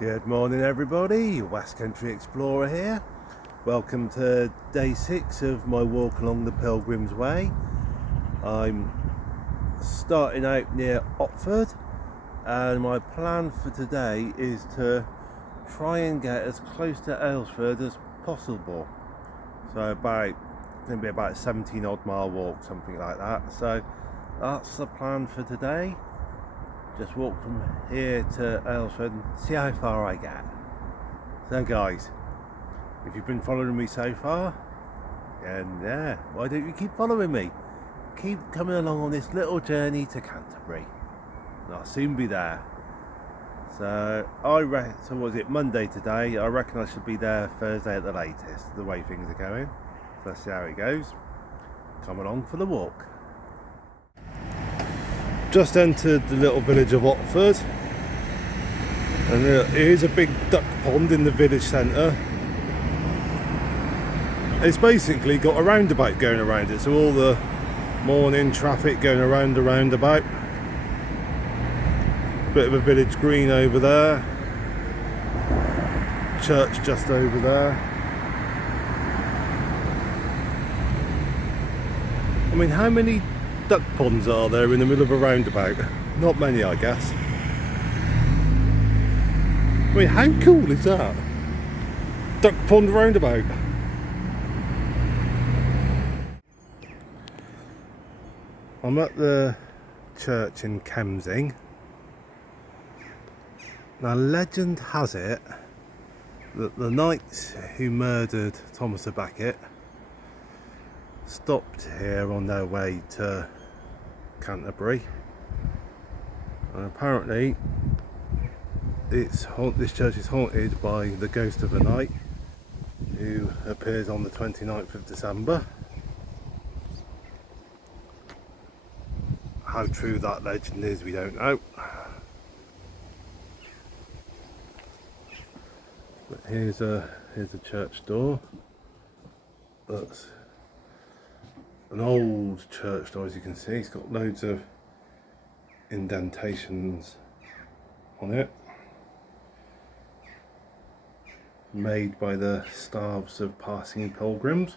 Good morning everybody, West Country Explorer here. Welcome to day 6 of my walk along the Pilgrim's Way. I'm starting out near Otford and my plan for today is to try and get as close to Aylesford as possible. So it's going to be about a 17 odd mile walk, something like that. So that's the plan for today. Just walk from here to Aylesford and see how far I get. So guys, if you've been following me so far, then yeah, why don't you keep following me? Keep coming along on this little journey to Canterbury. And I'll soon be there. So so was it Monday today? I reckon I should be there Thursday at the latest, the way things are going. So let's see how it goes. Come along for the walk. Just entered the little village of Otford, and there is a big duck pond in the village centre. It's basically got a roundabout going around it, so all the morning traffic going around the roundabout. Bit of a village green over there, church just over there. I mean, how many duck ponds are there in the middle of a roundabout? Not many, I guess. I mean, how cool is that? Duck pond roundabout. I'm at the church in Kemsing. Now, legend has it that the knights who murdered Thomas à Becket stopped here on their way to Canterbury, and apparently this church is haunted by the ghost of a knight who appears on the 29th of December. How true that legend is, we don't know. But here's a church door. That's an old church door, as you can see. It's got loads of indentations on it, made by the staves of passing pilgrims.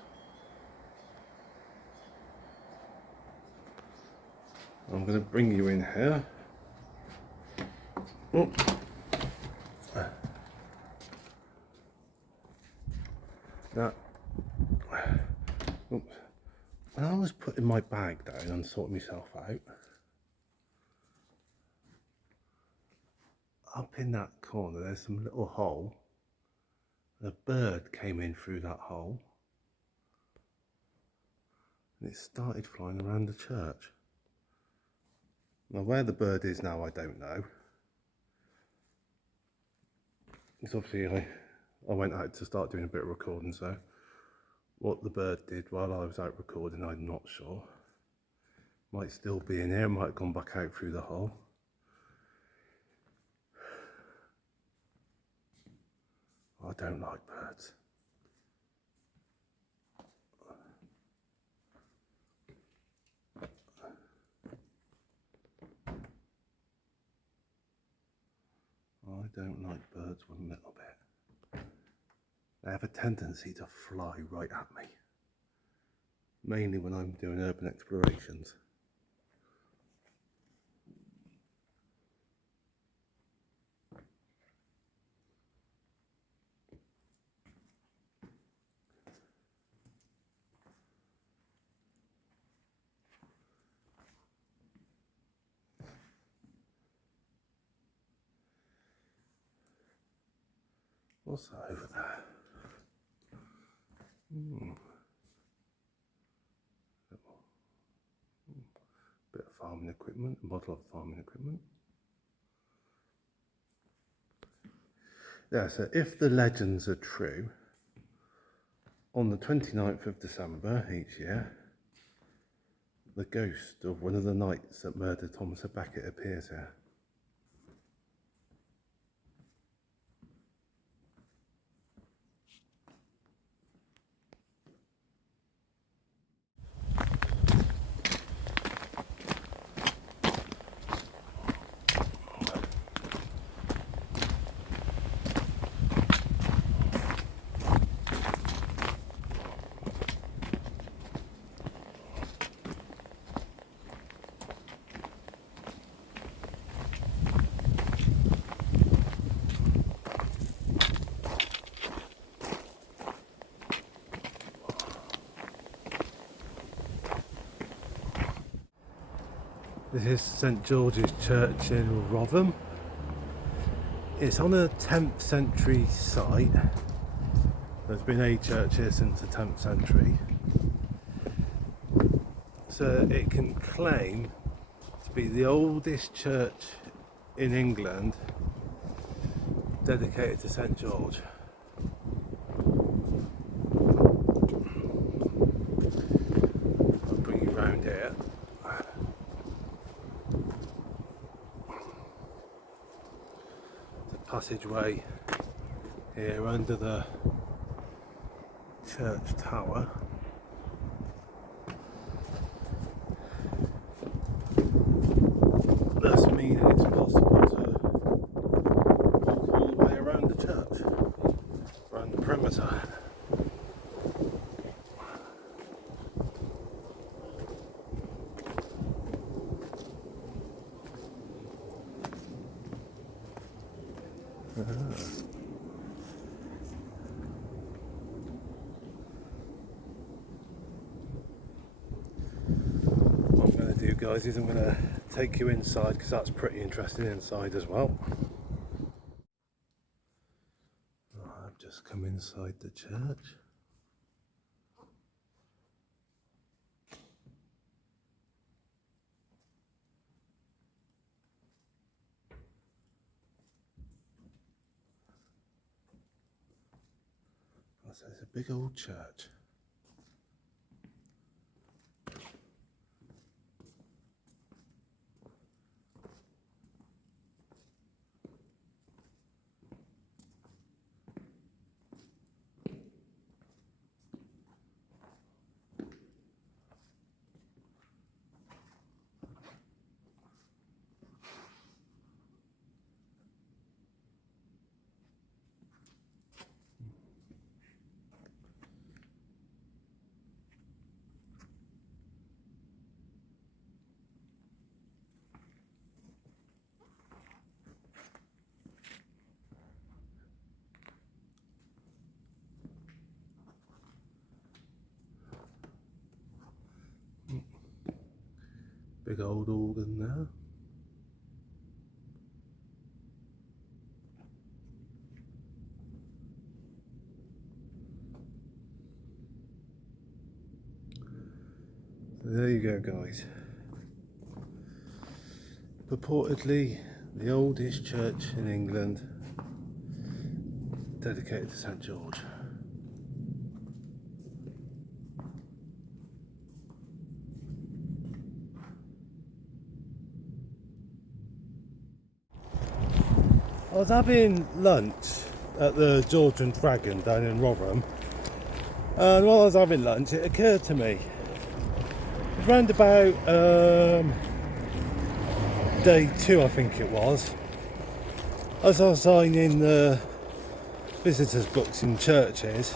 I'm going to bring you in here. Oh. Now, oops. When I was putting my bag down and sorting myself out, up in that corner there's some little hole. A bird came in through that hole and it started flying around the church. Now where the bird is now, I don't know. It's obviously I went out to start doing a bit of recording, so what the bird did while I was out recording, I'm not sure. Might still be in here, might have gone back out through the hole. I don't like birds. I don't like birds one little bit. They have a tendency to fly right at me. Mainly when I'm doing urban explorations. What's that over there? Bit of farming equipment, a model of farming equipment. Yeah, so if the legends are true, on the 29th of December each year, the ghost of one of the knights that murdered Thomas à Becket appears here. This is St George's Church in Rotherham. It's on a 10th century site. There's been a church here since the 10th century. So it can claim to be the oldest church in England dedicated to St George. I'll bring you round here. The passageway here under the church tower. Thus meaning it's possible to walk all the way around the church, around the perimeter. What I'm going to do, guys, is I'm going to take you inside because that's pretty interesting inside as well. I've just come inside the church. So it's a big old church. Big old organ there. So there you go, guys. Purportedly the oldest church in England dedicated to St George. I was having lunch at the George and Dragon down in Rotherham, and while I was having lunch it occurred to me, around about day 2 I think it was, as I was signing the visitors books in churches,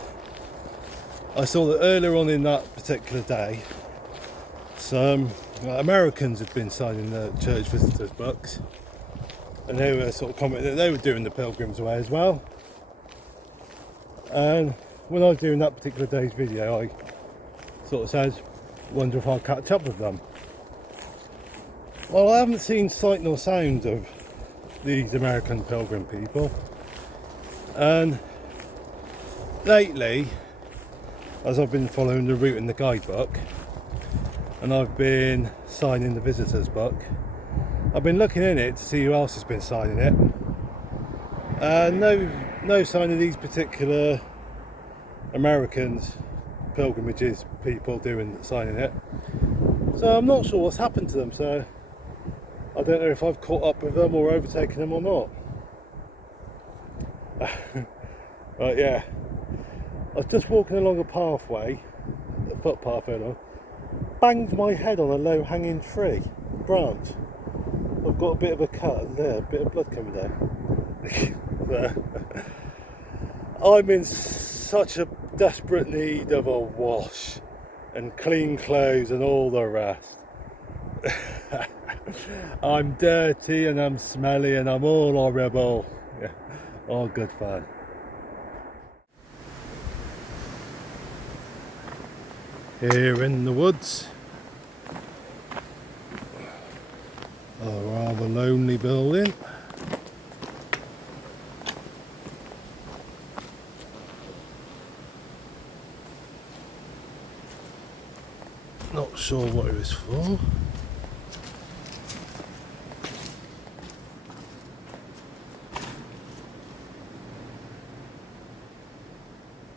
I saw that earlier on in that particular day some Americans had been signing the church visitors books. And they were sort of commenting that they were doing the Pilgrim's Way as well. And when I was doing that particular day's video, I sort of said, wonder if I'll catch up with them. Well, I haven't seen sight nor sound of these American pilgrim people. And lately, as I've been following the route in the guidebook, and I've been signing the visitors book, I've been looking in it to see who else has been signing it. No sign of these particular Americans, pilgrimages people signing it. So I'm not sure what's happened to them. So I don't know if I've caught up with them or overtaken them or not. But yeah, I was just walking along a pathway, a footpath along, banged my head on a low-hanging tree branch. I've got a bit of a cut there, a bit of blood coming down. I'm in such a desperate need of a wash and clean clothes and all the rest. I'm dirty and I'm smelly and I'm all horrible. Yeah, all good fun. Here in the woods, A rather lonely building. Not sure what it was for.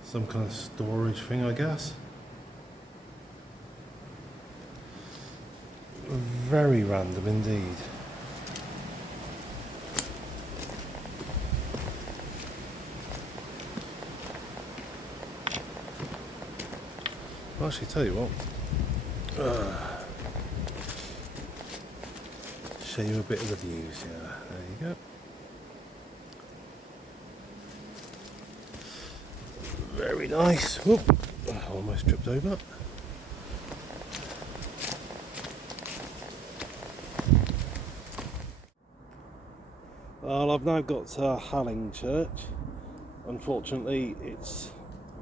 Some kind of storage thing, I guess. Very random indeed. I'll actually tell you what. Show you a bit of the views, yeah. There you go. Very nice. Whoop. Almost tripped over. Well, I've now got to Halling Church. Unfortunately, it's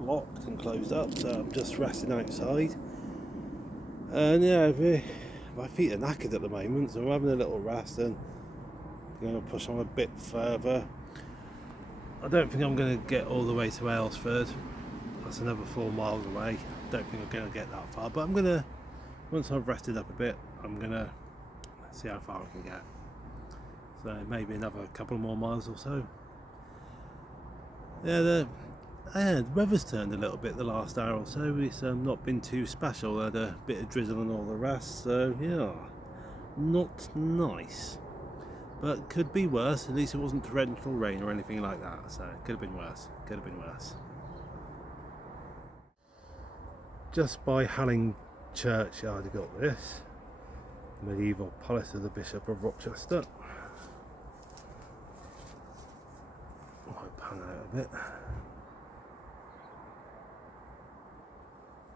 locked and closed up, so I'm just resting outside. And yeah, my feet are knackered at the moment, so I'm having a little rest and I'm going to push on a bit further. I don't think I'm going to get all the way to Aylesford. That's another 4 miles away. Don't think I'm going to get that far, but I'm going to, once I've rested up a bit, I'm going to see how far I can get. So maybe another couple more miles or so. Yeah, the weather's turned a little bit the last hour or so. It's not been too special. I had a bit of drizzle and all the rest, so yeah, not nice. But could be worse. At least it wasn't torrential rain or anything like that, so it could have been worse. Could have been worse. Just by Halling Churchyard, I got this medieval palace of the Bishop of Rochester. Might pan out a bit.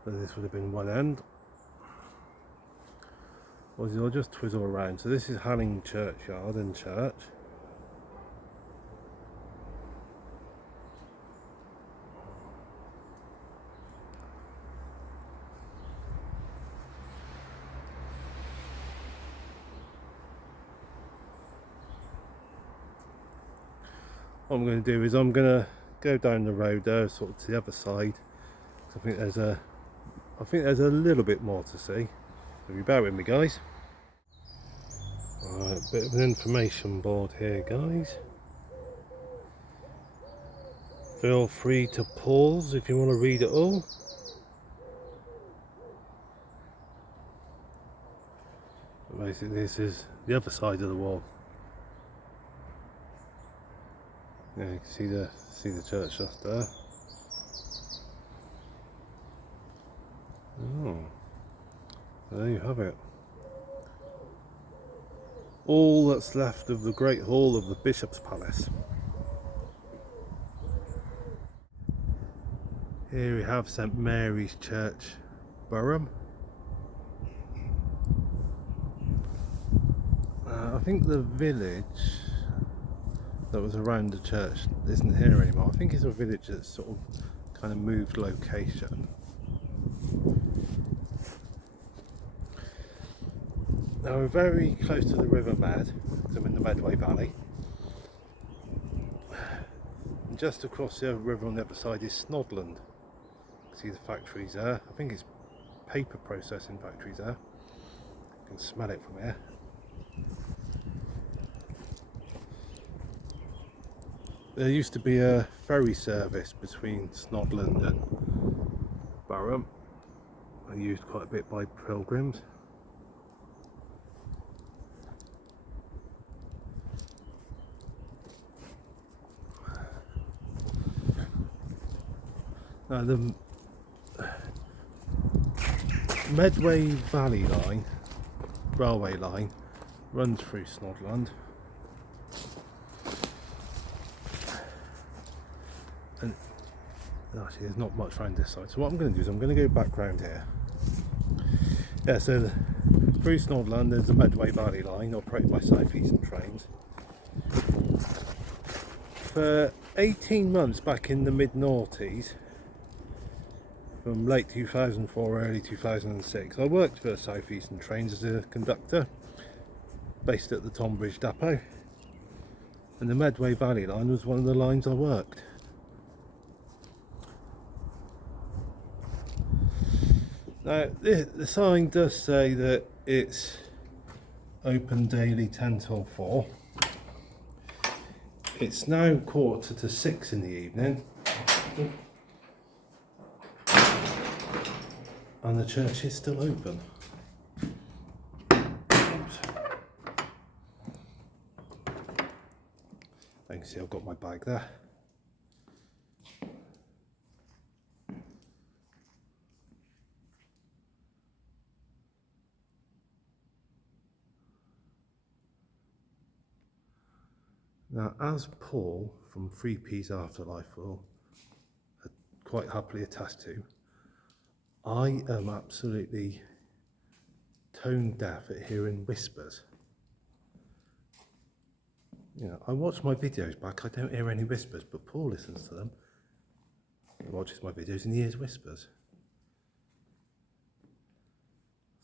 So this would have been one end. Or I'll just twizzle around. So this is Halling Churchyard and church. What I'm going to do is I'm going to go down the road there, sort of to the other side. I think there's a little bit more to see. So you bear with me, guys. Right, bit of an information board here, guys. Feel free to pause if you want to read it all. Basically, this is the other side of the wall. Yeah, you can see the church just there. Oh, there you have it. All that's left of the Great Hall of the Bishop's Palace. Here we have St Mary's Church, Burham. I think the village that was around the church isn't here anymore. I think it's a village that's sort of kind of moved location. Now we're very close to the River Med, because I'm in the Medway Valley. And just across the river on the other side is Snodland. See the factories there. I think it's paper processing factories there. You can smell it from here. There used to be a ferry service between Snodland and Burham. Used quite a bit by pilgrims. Now the Medway Valley line, railway line, runs through Snodland. And actually there's not much around this side. So what I'm going to do is I'm going to go back round here. Yeah, so through Snodland there's the Medway Valley line operated by South Eastern Trains. For 18 months back in the mid-noughties, from late 2004, early 2006, I worked for South Eastern Trains as a conductor. based at the Tonbridge depot, and the Medway Valley line was one of the lines I worked. Now the sign does say that it's open daily 10 till 4. It's now 5:45 in the evening, and the church is still open. Oops. You can see I've got my bag there. Now, as Paul from 3P's Afterlife will quite happily attest to, I am absolutely tone deaf at hearing whispers. You know, I watch my videos back, I don't hear any whispers, but Paul listens to them. He watches my videos and he hears whispers.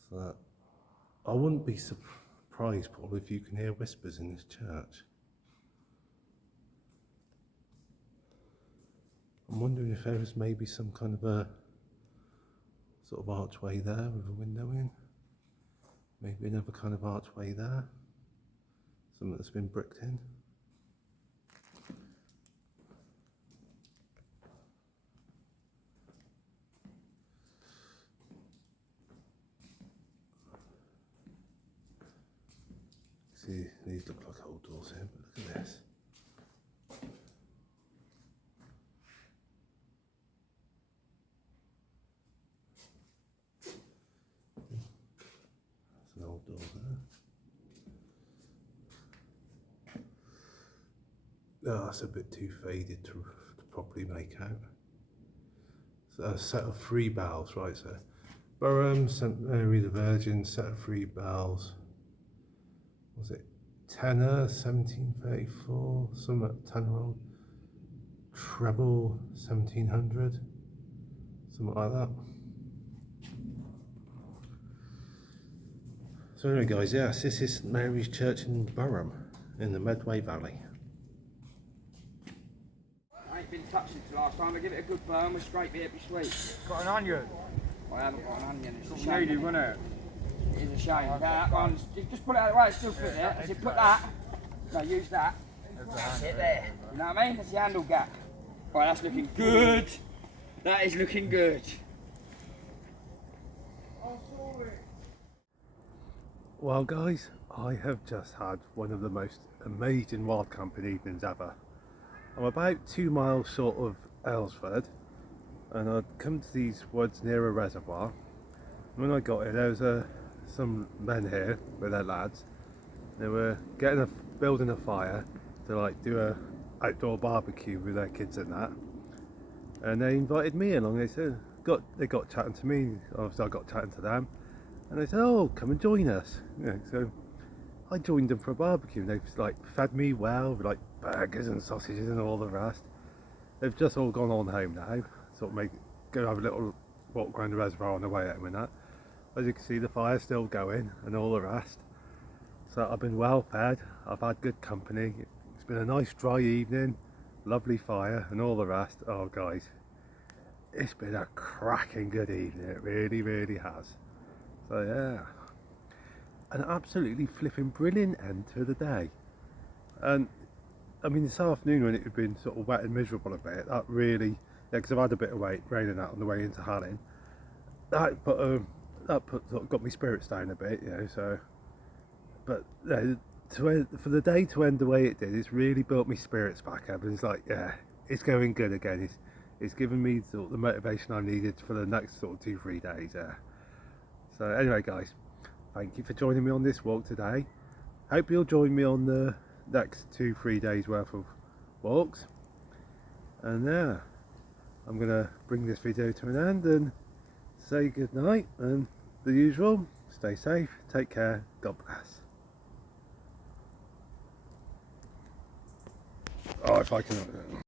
So I wouldn't be surprised, Paul, if you can hear whispers in this church. I'm wondering if there was maybe some kind of a sort of archway there with a window in. Maybe another kind of archway there. Something that's been bricked in. See, these look like old doors here, but look at this. An old door there. Oh, that's a bit too faded to properly make out. So a set of 3 bells, right? So Burham, St Mary the Virgin, set of 3 bells. Was it tenor, 1734? Some tenor old. Treble, 1700. Something like that. So anyway guys, yes, this is St Mary's Church in Burham, in the Medway Valley. I ain't been touched since the last time. I give it a good burn with straight beer, be sweet. Got an onion? I haven't got an onion. It's a It's shame. needy, wasn't it? It is a shame. That one's just put it out of the way. It's still fit there. As you put that, no, use that. That's it there. You know what I mean? That's the handle gap. Right, that's looking good. That is looking good. Well guys, I have just had one of the most amazing wild camping evenings ever. I'm about 2 miles short of Aylesford, and I'd come to these woods near a reservoir. When I got here, there was some men here with their lads. They were building a fire to like do a outdoor barbecue with their kids and that. And they invited me along. They said they got chatting to me. Obviously, I got chatting to them, and they said, "Oh, come and join us." Yeah, so I joined them for a barbecue. And they've like fed me well with like burgers and sausages and all the rest. They've just all gone on home now. Sort of go have a little walk around the reservoir on the way home and that. As you can see, the fire's still going and all the rest. So I've been well fed. I've had good company. It's been a nice dry evening, lovely fire and all the rest. Oh guys, it's been a cracking good evening. It really, really has. So yeah, an absolutely flipping brilliant end to the day. And I mean, this afternoon when it had been sort of wet and miserable a bit, that really, yeah, because I've had a bit of rain and that on the way into Halling, that sort of got my spirits down a bit, you know. So, but for the day to end the way it did, it's really built my spirits back up, and it's like, yeah, it's going good again. It's given me sort of the motivation I needed for the next sort of 2-3 days. Yeah. So anyway, guys, thank you for joining me on this walk today. Hope you'll join me on the next 2-3 days worth of walks. And yeah, I'm gonna bring this video to an end and say good night, and the usual, stay safe, take care, God bless. Oh, if I can